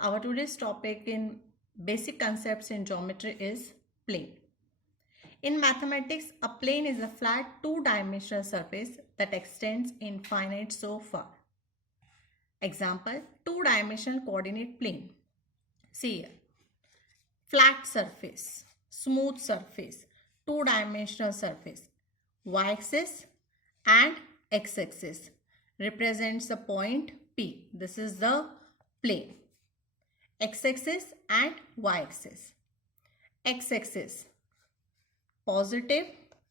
Our today's topic in basic concepts in geometry is plane. In mathematics, a plane is a flat two-dimensional surface that extends infinite so far. Example, two-dimensional coordinate plane. See here, flat surface, smooth surface, two-dimensional surface, y-axis and x-axis represents the point P. This is the plane. X-axis and y-axis. X-axis positive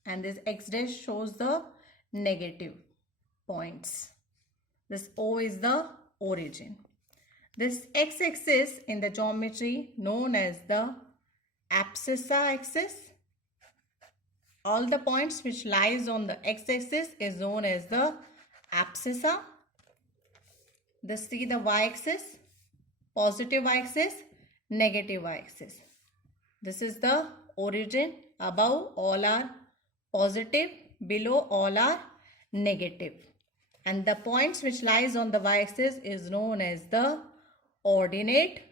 and this x dash shows the negative points. This O is the origin. This x-axis in the geometry known as the abscissa axis. All the points which lies on the x-axis is known as the abscissa. This see the y-axis, positive y-axis, negative y-axis. This is the origin. Above all are positive, below all are negative. And the points which lies on the y-axis is known as the ordinate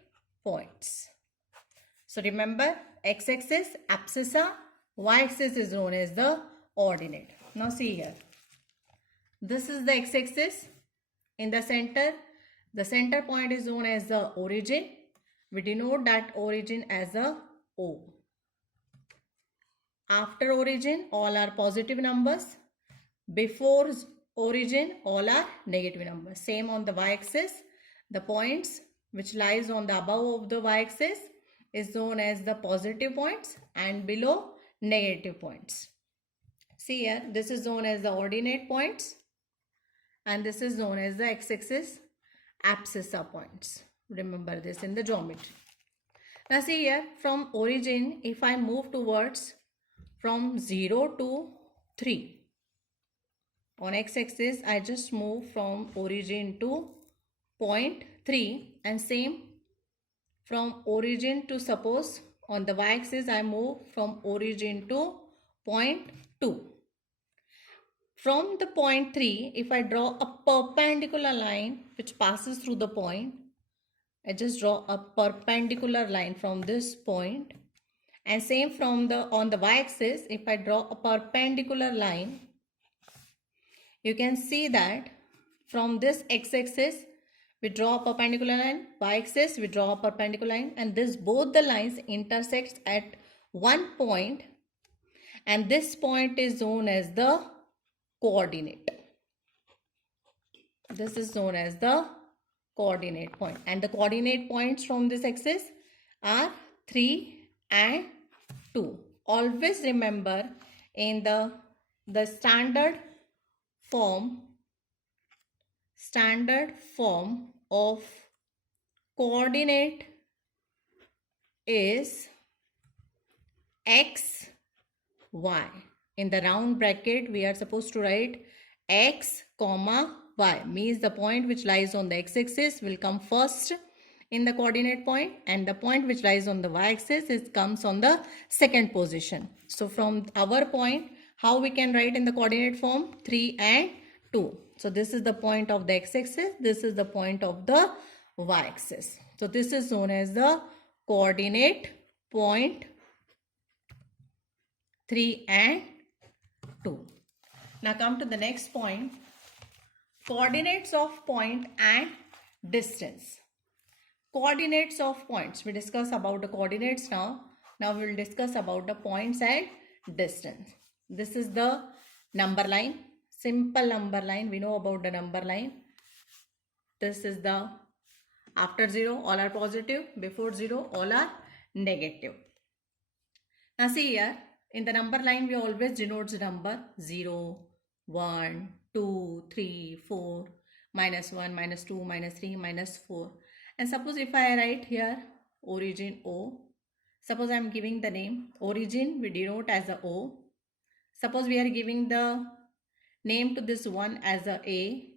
points. So remember, x-axis, abscissa, y-axis is known as the ordinate. Now see here. This is the x-axis. In the center point is known as the origin. We denote that origin as a O. After origin, all are positive numbers. Before origin, all are negative numbers. Same on the y-axis. The points which lies on the above of the y-axis is known as the positive points and below negative points. See here, this is known as the ordinate points and this is known as the x-axis abscissa points. Remember this in the geometry. Now see here, from origin, if I move towards from 0 to 3. On x-axis, I just move from origin to point 3 and same from origin to, suppose on the y-axis I move from origin to point 2. From the point 3, if I draw a perpendicular line which passes through the point, I just draw a perpendicular line from this point. And same from on the y-axis, if I draw a perpendicular line, you can see that from this x-axis, we draw a perpendicular line, y-axis, we draw a perpendicular line, and this both the lines intersect at one point, and this point is known as the coordinate. This is known as the coordinate point, and the coordinate points from this axis are 3 and 2. Always remember in the standard form of coordinate is x, y. In the round bracket, we are supposed to write x, comma, y. Means the point which lies on the x-axis will come first in the coordinate point and the point which lies on the y-axis comes on the second position. So from our point, how we can write in the coordinate form? 3 and 2. So this is the point of the x-axis. This is the point of the y-axis. So this is known as the coordinate point 3 and 2. Now come to the next point. Coordinates of point and distance. Coordinates of points. We discuss about the coordinates now. Now we will discuss about the points and distance. This is the number line. Simple number line. We know about the number line. This is the after 0 all are positive. Before 0 all are negative. Now see here. In the number line we always denote the number 0, 1, 2, 3, 4, minus 1, minus 2, minus 3, minus 4. And suppose if I write here origin O, suppose I am giving the name origin, we denote as a O. Suppose we are giving the name to this one as a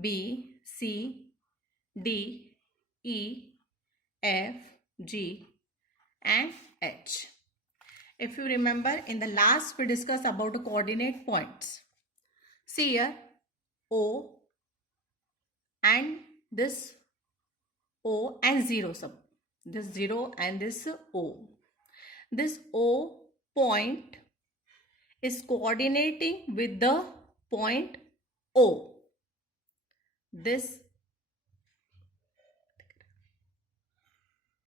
B, C, D, E, F, G and H. If you remember, in the last we discussed about the coordinate points. See here O and this O and 0 sub. This 0 and this O. This O point is coordinating with the point O. This